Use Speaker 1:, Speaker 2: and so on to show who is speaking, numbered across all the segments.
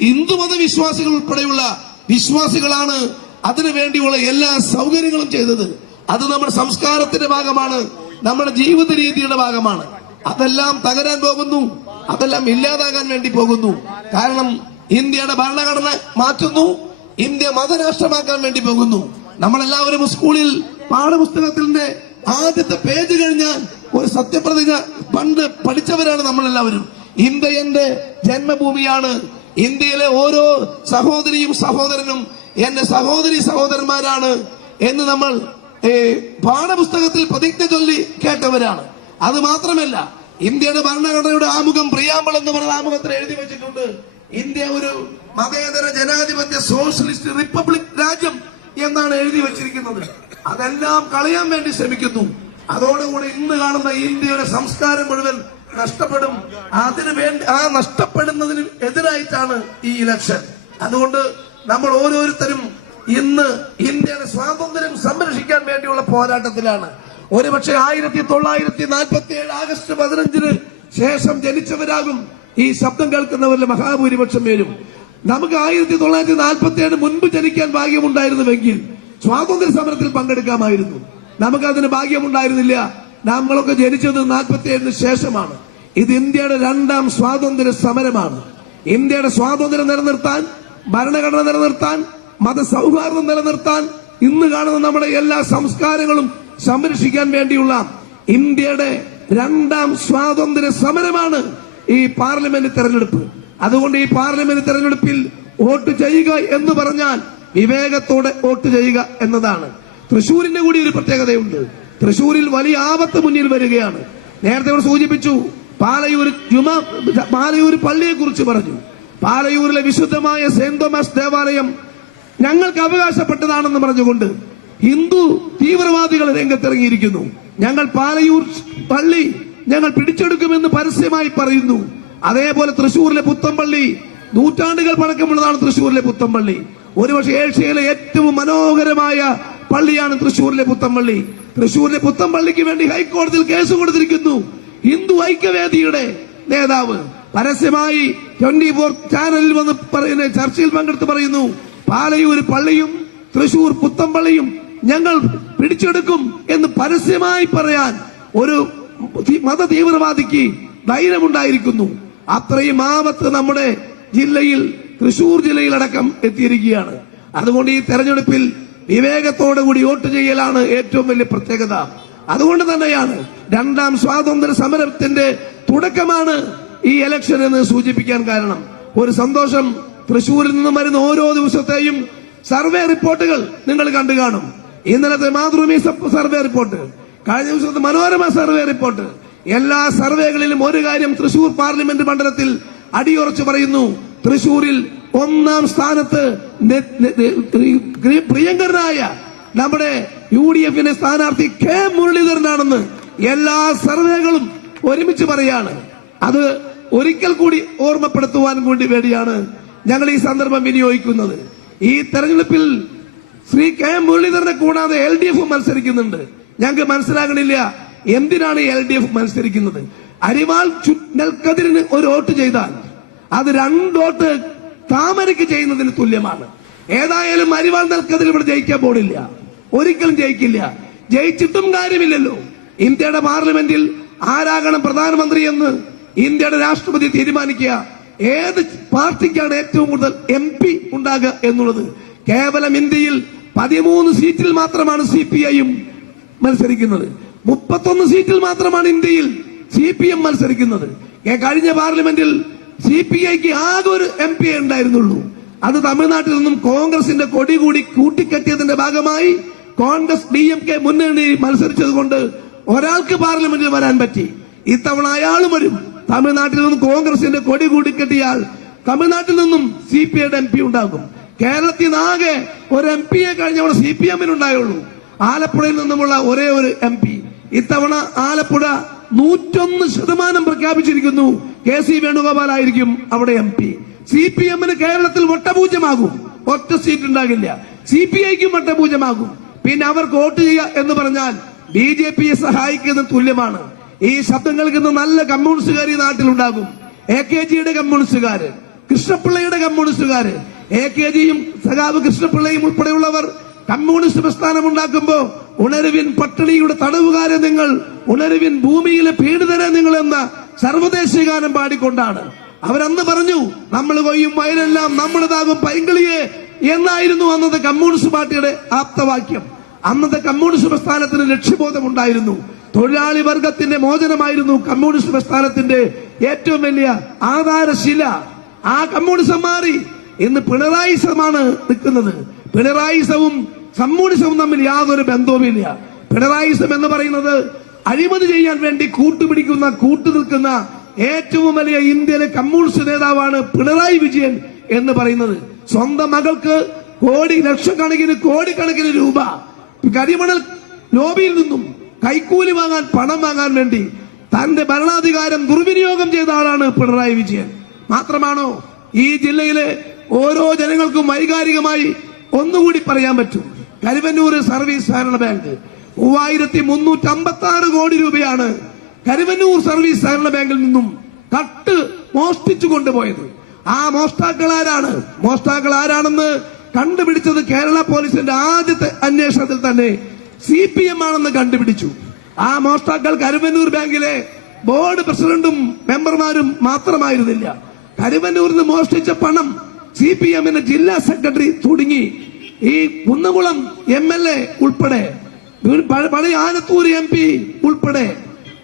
Speaker 1: ഹിന്ദുമത വിശ്വാസികൾ ഉൾപ്പെടെയുള്ള വിശ്വാസികളാണ് അതിനു വേണ്ടിയുള്ള എല്ലാ സൗകര്യങ്ങളും ചെയ്തത്. അത് നമ്മുടെ സംസ്കാരത്തിന്റെ ഭാഗമാണ് നമ്മുടെ ജീവിത രീതിയുടെ ഭാഗമാണ്. അതെല്ലാം തകരാൻ പോകുന്നു അതെല്ലാം ഇല്ലാതാകാൻ വേണ്ടി പോകുന്നു. കാരണം ഇന്ത്യയുടെ ഭരണഘടന മാറ്റുന്നു ഇന്ത്യ മതരാഷ്ട്രമാക്കാൻ വേണ്ടി പോകുന്നു. നമ്മളെല്ലാവരും സ്കൂളിൽ പാഠപുസ്തകത്തിന്റെ ആദ്യത്തെ പേജ് കഴിഞ്ഞാൽ ഒരു സത്യപ്രതിജ്ഞ പണ്ട് പഠിച്ചവരാണ് നമ്മളെല്ലാവരും. ഇന്ത്യ എന്റെ ജന്മഭൂമിയാണ്. ഇന്ത്യയിലെ ഓരോ സഹോദരിയും സഹോദരനും എന്റെ സഹോദരി സഹോദരന്മാരാണ് എന്ന് നമ്മൾ പാഠപുസ്തകത്തിൽ പ്രതിജ്ഞ ചൊല്ലി കേട്ടവരാണ്. അത് മാത്രമല്ല ഇന്ത്യയുടെ ഭരണഘടനയുടെ ആമുഖം പ്രിയാമ്പൾ എന്ന് പറയുന്ന ആമുഖത്തിൽ എഴുതി വെച്ചിട്ടുണ്ട്. ഇന്ത്യ ഒരു മതേതര ജനാധിപത്യ സോഷ്യലിസ്റ്റ് റിപ്പബ്ലിക് രാജ്യം എന്നാണ് എഴുതി വെച്ചിരിക്കുന്നത്. അതെല്ലാം കളയാൻ വേണ്ടി ശ്രമിക്കുന്നു. അതോടുകൂടി ഇന്ന് കാണുന്ന ഇന്ത്യയുടെ സംസ്കാരം മുഴുവൻ നഷ്ടപ്പെടും. അതിനു വേണ്ടി ആ നഷ്ടപ്പെടുന്നതിന് എതിരായിട്ടാണ് ഈ ഇലക്ഷൻ. അതുകൊണ്ട് നമ്മൾ ഓരോരുത്തരും ഇന്ന് ഇന്ത്യയുടെ സ്വാതന്ത്ര്യം സംരക്ഷിക്കാൻ വേണ്ടിയുള്ള പോരാട്ടത്തിലാണ്. ഒരുപക്ഷെ ആയിരത്തി തൊള്ളായിരത്തി നാൽപ്പത്തി ഏഴ് ആഗസ്റ്റ് പതിനഞ്ചിന് ശേഷം ജനിച്ചവരാകും ഈ ശബ്ദം കേൾക്കുന്നവരിൽ മഹാഭൂരിപക്ഷം പേരും. നമുക്ക് ആയിരത്തി തൊള്ളായിരത്തി നാൽപ്പത്തി ഏഴ് മുൻപ് ജനിക്കാൻ ഭാഗ്യമുണ്ടായിരുന്നുവെങ്കിൽ സ്വാതന്ത്ര്യ സമരത്തിൽ പങ്കെടുക്കാമായിരുന്നു. നമുക്കതിന് ഭാഗ്യമുണ്ടായിരുന്നില്ല. നമ്മളൊക്കെ ജനിച്ചത് നാൽപ്പത്തി ഏഴിന് ശേഷമാണ്. ഇത് ഇന്ത്യയുടെ രണ്ടാം സ്വാതന്ത്ര്യ സമരമാണ്. ഇന്ത്യയുടെ സ്വാതന്ത്ര്യം നിലനിർത്താൻ ഭരണഘടന നിലനിർത്താൻ മതസൗഹാർദ്ദം നിലനിർത്താൻ ഇന്ന് കാണുന്ന നമ്മുടെ എല്ലാ സംസ്കാരങ്ങളും സംരക്ഷിക്കാൻ വേണ്ടിയുള്ള ഇന്ത്യയുടെ രണ്ടാം സ്വാതന്ത്ര്യ സമരമാണ് ഈ പാർലമെന്റ് തെരഞ്ഞെടുപ്പ്. അതുകൊണ്ട് ഈ പാർലമെന്റ് തെരഞ്ഞെടുപ്പിൽ വോട്ട് ചെയ്യുക എന്ന് പറഞ്ഞാൽ വിവേകത്തോടെ വോട്ട് ചെയ്യുക എന്നതാണ്. തൃശൂരിന്റെ കൂടി ഒരു പ്രത്യേകതയുണ്ട്. തൃശൂരിൽ വലിയ ആപത്ത് മുന്നിൽ വരികയാണ്. നേരത്തെ ഇവിടെ സൂചിപ്പിച്ചു പാലയൂർ ജുമ പാലയൂർ പള്ളിയെ കുറിച്ച് പറഞ്ഞു. പാലയൂരിലെ വിശുദ്ധമായ സെന്റ് തോമസ് ദേവാലയം ഞങ്ങൾക്ക് അവകാശപ്പെട്ടതാണെന്ന് പറഞ്ഞുകൊണ്ട് ഹിന്ദു തീവ്രവാദികൾ രംഗത്തിറങ്ങിയിരിക്കുന്നു. ഞങ്ങൾ പാലയൂർ പള്ളി ഞങ്ങൾ പിടിച്ചെടുക്കുമെന്ന് പരസ്യമായി പറയുന്നു. അതേപോലെ തൃശൂരിലെ പുത്തമ്പള്ളി നൂറ്റാണ്ടുകൾ പഴക്കമുള്ളതാണ് തൃശൂരിലെ പുത്തമ്പള്ളി ഒരുപക്ഷെ ഏഷ്യയിലെ ഏറ്റവും മനോഹരമായ പള്ളിയാണ് തൃശ്ശൂരിലെ പുത്തമ്പള്ളി. തൃശ്ശൂരിലെ പുത്തമ്പള്ളിക്ക് വേണ്ടി ഹൈക്കോടതിയിൽ കേസ് കൊടുത്തിരിക്കുന്നു. ഹിന്ദു ഐക്യവേദിയുടെ നേതാവ്. പരസ്യമായി ട്വന്റി ഫോർ ചാനലിൽ വന്ന് പറയുന്ന ചർച്ചയിൽ പങ്കെടുത്ത് പറയുന്നു പാലയൂർ പള്ളിയും തൃശൂർ പുത്തമ്പള്ളിയും ഞങ്ങൾ പിടിച്ചെടുക്കും എന്ന് പരസ്യമായി പറയാൻ ഒരു മത തീവ്രവാദിക്ക് ധൈര്യമുണ്ടായിരിക്കുന്നു. അത്രയും ആപത്ത് നമ്മുടെ ജില്ലയിൽ തൃശൂർ ജില്ലയിലടക്കം എത്തിയിരിക്കുകയാണ്. അതുകൊണ്ട് ഈ തെരഞ്ഞെടുപ്പിൽ വിവേകത്തോടു കൂടി വോട്ട് ചെയ്യലാണ് ഏറ്റവും വലിയ പ്രത്യേകത. അതുകൊണ്ട് തന്നെയാണ് രണ്ടാം സ്വാതന്ത്ര്യ സമരത്തിന്റെ തുടക്കമാണ് ഈ ഇലക്ഷൻ എന്ന് സൂചിപ്പിക്കാൻ കാരണം. ഒരു സന്തോഷം തൃശൂരിൽ നിന്നും വരുന്ന ഓരോ ദിവസത്തെയും സർവേ റിപ്പോർട്ടുകൾ നിങ്ങൾ കണ്ടു കാണും. ഇന്നലത്തെ മാതൃഭൂമി സർവേ റിപ്പോർട്ട് കഴിഞ്ഞ ദിവസത്തെ മനോരമ സർവേ റിപ്പോർട്ട് എല്ലാ സർവേകളിലും ഒരു കാര്യം തൃശൂർ പാർലമെന്റ് മണ്ഡലത്തിൽ അടിയുറച്ചു പറയുന്നു. തൃശൂരിൽ ഒന്നാം സ്ഥാനത്ത് പ്രിയങ്കരനായ നമ്മുടെ യു ഡി എഫിന്റെ സ്ഥാനാർത്ഥി കെ മുരളീധരനാണെന്ന് എല്ലാ സർവേകളും ഒരുമിച്ച് പറയാണ്. അത് ഒരിക്കൽ കൂടി ഓർമ്മപ്പെടുത്തുവാൻ വേണ്ടി വേണ്ടിയാണ് ഞങ്ങൾ ഈ സന്ദർഭം വിനിയോഗിക്കുന്നത്. ഈ തെരഞ്ഞെടുപ്പിൽ ശ്രീ കെ മുരളീധരനെ കൂടാതെ എൽ ഡി എഫ് മത്സരിക്കുന്നുണ്ട്. ഞങ്ങൾക്ക് മനസ്സിലാകണില്ല എന്തിനാണ് എൽ ഡി എഫ് മത്സരിക്കുന്നത്. അരിവാൾ നെൽക്കതിരിന് ഒരു വോട്ട് ചെയ്താൽ അത് രണ്ടോട്ട് താമരയ്ക്ക് ചെയ്യുന്നതിന് തുല്യമാണ്. ഏതായാലും അരിവാൾ നിൽക്കതിൽ ഇവിടെ ജയിക്കാൻ പോണില്ല ഒരിക്കലും ജയിക്കില്ല. ജയിച്ചിട്ടും കാര്യമില്ലല്ലോ. ഇന്ത്യയുടെ പാർലമെന്റിൽ ആരാകണം പ്രധാനമന്ത്രി എന്ന് ഇന്ത്യയുടെ രാഷ്ട്രപതി തീരുമാനിക്കുക. ഏത് പാർട്ടിക്കാണ് ഏറ്റവും കൂടുതൽ എം പി ഉണ്ടാകുക എന്നുള്ളത്? കേവലം ഇന്ത്യയിൽ പതിമൂന്ന് സീറ്റിൽ മാത്രമാണ് സി പി ഐയും മത്സരിക്കുന്നത്. മുപ്പത്തൊന്ന് സീറ്റിൽ മാത്രമാണ് ഇന്ത്യയിൽ സി പി എം മത്സരിക്കുന്നത്. കഴിഞ്ഞ പാർലമെന്റിൽ സി പി ഐക്ക് ആകെ ഒരു എം പി ഉണ്ടായിരുന്നുള്ളൂ. അത് തമിഴ്നാട്ടിൽ നിന്നും കോൺഗ്രസിന്റെ കൊടി കൂടി കൂട്ടിക്കെട്ടിയതിന്റെ ഭാഗമായി കോൺഗ്രസ് ഡി എം കെ മുന്നണി മത്സരിച്ചത് കൊണ്ട് ഒരാൾക്ക് പാർലമെന്റിൽ വരാൻ പറ്റി. ഇത്തവണ അയാളും വരും. തമിഴ്നാട്ടിൽ നിന്നും കോൺഗ്രസിന്റെ കൊടി കൂടിക്കെട്ടിയാൽ തമിഴ്നാട്ടിൽ നിന്നും സി പി ഐയുടെ എം പി ഉണ്ടാകും. കേരളത്തിൽ നിന്നാകെ ഒരു എം പിയെ കഴിഞ്ഞവണ സി പി എമ്മിന് ഉണ്ടായുള്ളൂ. ആലപ്പുഴയിൽ നിന്നുമുള്ള ഒരേ ഒരു എം പി. ഇത്തവണ ആലപ്പുഴ നൂറ്റൊന്ന് ശതമാനം പ്രഖ്യാപിച്ചിരിക്കുന്നു. കെ സി വേണുഗോപാൽ ആയിരിക്കും അവിടെ എം പി. സി പി എമ്മിന് കേരളത്തിൽ വട്ടപൂജ്യമാകും. ഒറ്റ സീറ്റ് ഉണ്ടാകില്ല. സി പി ഐക്കും വട്ടപൂജ്യമാകും. പിന്നെ അവർക്ക് വോട്ട് ചെയ്യുക എന്ന് പറഞ്ഞാൽ ബി ജെ പിയെ സഹായിക്കുന്ന തുല്യമാണ്. ഈ ശബ്ദം കേൾക്കുന്ന നല്ല കമ്മ്യൂണിസ്റ്റുകാർ ഈ നാട്ടിലുണ്ടാകും. എ കെ ജിയുടെ കമ്മ്യൂണിസ്റ്റുകാര് കൃഷ്ണപിള്ളയുടെ കമ്മ്യൂണിസ്റ്റുകാര് എ കെ ജിയും സഖാവ് കൃഷ്ണപിള്ളയും ഉൾപ്പെടെയുള്ളവർ കമ്മ്യൂണിസ്റ്റ് പ്രസ്ഥാനം ഉണ്ടാക്കുമ്പോ ഉണരുവിൻ പട്ടിണിയുടെ തടവുകാരെ നിങ്ങൾ ഉണരുവിൻ ഭൂമിയിലെ പീഡിതരെ നിങ്ങൾ എന്ന സർവദേശീയ ഗാനം പാടിക്കൊണ്ടാണ്. അവരന്ന് പറഞ്ഞു നമ്മൾ കൊയ്യും വയലെല്ലാം നമ്മളിതാകും പൈങ്കിളിയെ എന്നായിരുന്നു അന്നത്തെ കമ്മ്യൂണിസ്റ്റ് പാർട്ടിയുടെ ആപ്തവാക്യം. അന്നത്തെ കമ്മ്യൂണിസ്റ്റ് പ്രസ്ഥാനത്തിന് ലക്ഷ്യബോധം ഉണ്ടായിരുന്നു തൊഴിലാളി വർഗത്തിന്റെ മോചനമായിരുന്നു കമ്മ്യൂണിസ്റ്റ് പ്രസ്ഥാനത്തിന്റെ ഏറ്റവും വലിയ ആധാരശില. ആ കമ്മ്യൂണിസം മാറി. ഇന്ന് പിണറായിസമാണ് നിൽക്കുന്നത്. പിണറായിസവും കമ്മ്യൂണിസവും തമ്മിൽ യാതൊരു ബന്ധവുമില്ല. പിണറായിസം എന്ന് പറയുന്നത് അഴിമതി ചെയ്യാൻ വേണ്ടി കൂട്ടുപിടിക്കുന്ന കൂട്ടുനിൽക്കുന്ന ഏറ്റവും വലിയ ഇന്ത്യയിലെ കമ്മ്യൂണിസ്റ്റ് നേതാവാണ് പിണറായി വിജയൻ എന്ന് പറയുന്നത്. സ്വന്തം മകൾക്ക് കോടി ലക്ഷക്കണക്കിന് കോടിക്കണക്കിന് രൂപ കരിമണൽ ലോബിയിൽ നിന്നും കൈക്കൂലി വാങ്ങാൻ പണം വാങ്ങാൻ വേണ്ടി തന്റെ ഭരണാധികാരം ദുർവിനിയോഗം ചെയ്ത ആളാണ് പിണറായി വിജയൻ. മാത്രമാണോ ഈ ജില്ലയിലെ ഓരോ ജനങ്ങൾക്കും വൈകാരികമായി ഒന്നുകൂടി പറയാൻ പറ്റും. കരുവന്നൂർ സർവീസ് സഹകരണ ബാങ്ക്. മൂവായിരത്തി മുന്നൂറ്റി അമ്പത്തി ആറ് കോടി രൂപയാണ് കരുവന്നൂർ സർവീസ് സഹകരണ ബാങ്കിൽ നിന്നും കട്ട് മോഷ്ടിച്ചു കൊണ്ടുപോയത് ആ മോഷ്ടാക്കൾ ആരാണ്? മോഷ്ടാക്കൾ ആരാണെന്ന് കണ്ടുപിടിച്ചത് കേരള പോലീസിന്റെ ആദ്യത്തെ അന്വേഷണത്തിൽ തന്നെ സി പി എം ആണെന്ന് കണ്ടുപിടിച്ചു. ആ മോഷ്ടാക്കൾ കരുവന്നൂർ ബാങ്കിലെ ബോർഡ് പ്രസിഡന്റും മെമ്പർമാരും മാത്രമായിരുന്നില്ല. കരുവന്നൂരിൽ നിന്ന് മോഷ്ടിച്ച പണം സി പി എമ്മിന്റെ ജില്ലാ സെക്രട്ടറി തുടങ്ങി. ഈ കുന്നുകുളം എം എൽ എ ഉൾപ്പെടെ പഴയ ആനത്തൂർ എം പി ഉൾപ്പെടെ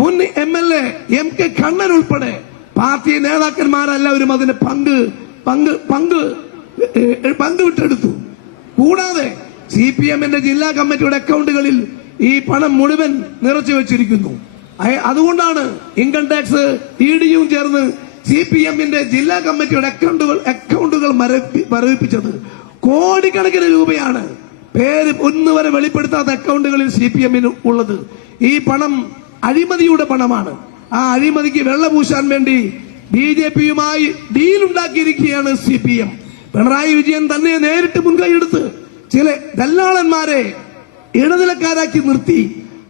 Speaker 1: മുൻ M L A M K Kannan ഉൾപ്പെടെ പാർട്ടി നേതാക്കന്മാരെല്ലാവരും അതിന് പങ്ക് പങ്ക് പങ്ക് പങ്ക് വിട്ടെടുത്തു. കൂടാതെ സി പി എമ്മിന്റെ ജില്ലാ കമ്മിറ്റിയുടെ അക്കൗണ്ടുകളിൽ ഈ പണം മുഴുവൻ നിറച്ചു വെച്ചിരിക്കുന്നു. അതുകൊണ്ടാണ് ഇൻകം ടാക്സ് ഇ ഡിയും ചേർന്ന് സി പി എമ്മിന്റെ ജില്ലാ കമ്മിറ്റിയുടെ അക്കൗണ്ടുകൾ അക്കൗണ്ടുകൾ മരവിപ്പിച്ചത്. കോടിക്കണക്കിന് രൂപയാണ് പേര് ഒന്ന് വരെ വെളിപ്പെടുത്താത്ത അക്കൗണ്ടുകളിൽ സി പി എമ്മിന് ഉള്ളത്. ഈ പണം അഴിമതിയുടെ പണമാണ്. ആ അഴിമതിക്ക് വെള്ളപൂശാൻ വേണ്ടി ബി ജെ പിയുമായി ഡീലുണ്ടാക്കിയിരിക്കുകയാണ് C P M Pinarayi Vijayan തന്നെ നേരിട്ട് മുൻകൈയെടുത്ത് ചില ദല്ലാളന്മാരെ ഇടനിലക്കാരാക്കി നിർത്തി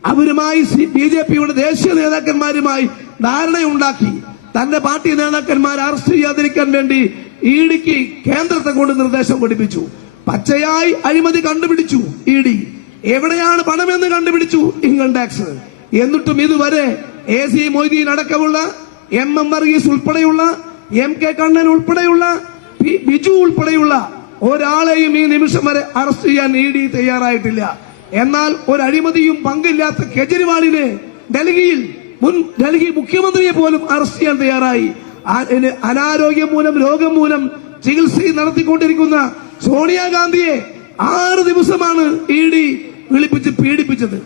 Speaker 1: അവരുമായി ബി ജെ പിയുടെ ദേശീയ നേതാക്കന്മാരുമായി ധാരണയുണ്ടാക്കി തന്റെ പാർട്ടി നേതാക്കന്മാരെ അറസ്റ്റ് ചെയ്യാതിരിക്കാൻ വേണ്ടി ഇ ഡിക്ക് കേന്ദ്രത്തെ കൊണ്ട് നിർദ്ദേശം കൊടുപ്പിച്ചു പച്ചയായി അഴിമതി കണ്ടുപിടിച്ചു. ഇ ഡി എവിടെയാണ് പണമെന്ന് കണ്ടുപിടിച്ചു ഇൻകം ടാക്സ് എന്നിട്ടും ഇതുവരെ എ സി മൊയ്തീൻ അടക്കമുള്ള എം എം വർഗീസ് ഉൾപ്പെടെയുള്ള എം കെ കണ്ണൻ ഉൾപ്പെടെയുള്ള ബിജു ഉൾപ്പെടെയുള്ള ഒരാളെയും ഈ നിമിഷം വരെ അറസ്റ്റ് ചെയ്യാൻ ഇ ഡി തയ്യാറായിട്ടില്ല. എന്നാൽ ഒരു അഴിമതിയും പങ്കില്ലാത്ത കെജ്രിവാളിനെ ഡൽഹിയിൽ മുൻ ഡൽഹി മുഖ്യമന്ത്രിയെ പോലും അറസ്റ്റ് ചെയ്യാൻ തയ്യാറായി. അനാരോഗ്യം മൂലം രോഗം മൂലം ചികിത്സ നടത്തിക്കൊണ്ടിരിക്കുന്ന സോണിയാഗാന്ധിയെ ആറ് ദിവസമാണ് ഇ ഡി വിളിപ്പിച്ച് പീഡിപ്പിച്ചത്.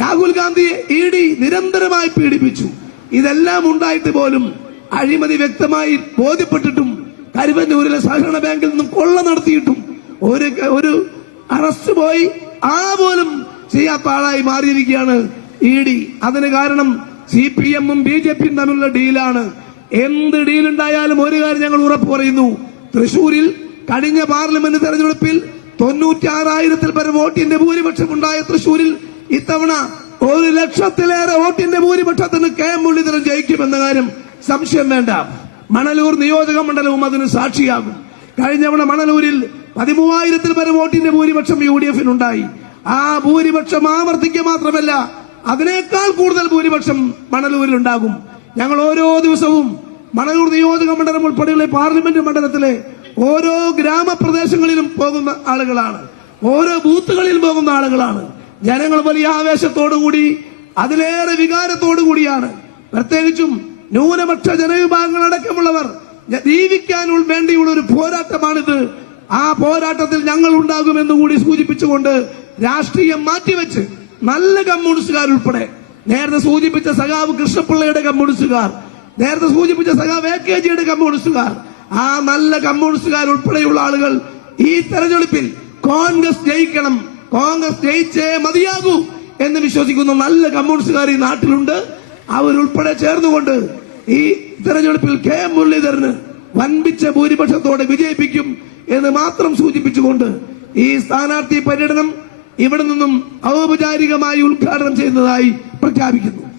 Speaker 1: രാഹുൽ ഗാന്ധിയെ ഇ ഡി നിരന്തരമായി പീഡിപ്പിച്ചു. ഇതെല്ലാം ഉണ്ടായിട്ട് പോലും അഴിമതി വ്യക്തമായി ബോധ്യപ്പെട്ടിട്ടും കരുവന്നൂരിലെ സഹകരണ ബാങ്കിൽ നിന്നും കൊള്ള നടത്തിയിട്ടും ഒരു ഒരു അറസ്റ്റ് പോയി ആ പോലും ചെയ്യാത്ത ആളായി മാറിയിരിക്കുകയാണ് ഇ ഡി. അതിന് കാരണം സി പി എമ്മും ബി ജെ പിയും തമ്മിലുള്ള ഡീലാണ്. എന്ത് ഡീലുണ്ടായാലും ഒരു കാര്യം ഞങ്ങൾ ഉറപ്പ് പറയുന്നു. തൃശൂരിൽ കഴിഞ്ഞ പാർലമെന്റ് തെരഞ്ഞെടുപ്പിൽ തൊണ്ണൂറ്റി ആറായിരത്തിൽ പരം വോട്ടിന്റെ ഭൂരിപക്ഷം ഉണ്ടായ തൃശൂരിൽ ഇത്തവണ ഒരു ലക്ഷത്തിലേറെ വോട്ടിന്റെ ഭൂരിപക്ഷത്തിന് കെ എം മുരളീധരൻ ജയിക്കുമെന്ന കാര്യം സംശയം വേണ്ട. മണലൂർ നിയോജക മണ്ഡലവും അതിന് സാക്ഷിയാകും. കഴിഞ്ഞവണ മണലൂരിൽ പതിമൂവായിരത്തിൽ പരം വോട്ടിന്റെ ഭൂരിപക്ഷം യു ഡി എഫിനുണ്ടായി. ആ ഭൂരിപക്ഷം ആവർത്തിക്കുക മാത്രമല്ല അതിനേക്കാൾ കൂടുതൽ ഭൂരിപക്ഷം മണലൂരിൽ ഉണ്ടാകും ഞങ്ങൾ ഓരോ ദിവസവും മണലൂർ നിയോജക മണ്ഡലം ഉൾപ്പെടെയുള്ള പാർലമെന്റ് മണ്ഡലത്തിലെ ഓരോ ഗ്രാമപ്രദേശങ്ങളിലും പോകുന്ന ആളുകളാണ്. ഓരോ ബൂത്തുകളിലും പോകുന്ന ആളുകളാണ്. ജനങ്ങൾ വലിയ ആവേശത്തോടുകൂടി അതിലേറെ വികാരത്തോടു കൂടിയാണ്. പ്രത്യേകിച്ചും ന്യൂനപക്ഷ ജനവിഭാഗങ്ങൾ അടക്കമുള്ളവർ ജീവിക്കാൻ വേണ്ടിയുള്ള ഒരു പോരാട്ടമാണിത്. ആ പോരാട്ടത്തിൽ ഞങ്ങൾ ഉണ്ടാകുമെന്ന് കൂടി സൂചിപ്പിച്ചുകൊണ്ട് രാഷ്ട്രീയം മാറ്റിവെച്ച് നല്ല കമ്മ്യൂണിസ്റ്റുകാർ ഉൾപ്പെടെ നേരത്തെ സൂചിപ്പിച്ച സഖാവ് കൃഷ്ണപിള്ളയുടെ കമ്മ്യൂണിസ്റ്റുകാർ നേരത്തെ സൂചിപ്പിച്ച സഖാവ് എ കെ ജിയുടെ കമ്മ്യൂണിസ്റ്റുകാർ. ആ നല്ല കമ്മ്യൂണിസ്റ്റുകാർ ഉൾപ്പെടെയുള്ള ആളുകൾ ഈ തെരഞ്ഞെടുപ്പിൽ കോൺഗ്രസ് ജയിക്കണം കോൺഗ്രസ് ജയിച്ചേ മതിയാകൂ എന്ന് വിശ്വസിക്കുന്ന നല്ല കമ്മ്യൂണിസ്റ്റുകാർ ഈ നാട്ടിലുണ്ട്. അവരുൾപ്പെടെ ചേർന്നുകൊണ്ട് ഈ തെരഞ്ഞെടുപ്പിൽ കെ മുരളീധരന് വൻപിച്ച ഭൂരിപക്ഷത്തോടെ വിജയിപ്പിക്കും എന്ന് മാത്രം സൂചിപ്പിച്ചുകൊണ്ട് ഈ സ്ഥാനാർത്ഥി പര്യടനം ഇവിടെ നിന്നും ഔപചാരികമായി ഉദ്ഘാടനം ചെയ്യുന്നതായി പ്രഖ്യാപിക്കുന്നു.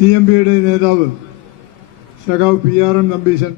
Speaker 2: സി എം പിയുടെ നേതാവ് സഖാവ് പി ആർ എൻ നമ്പീശൻ.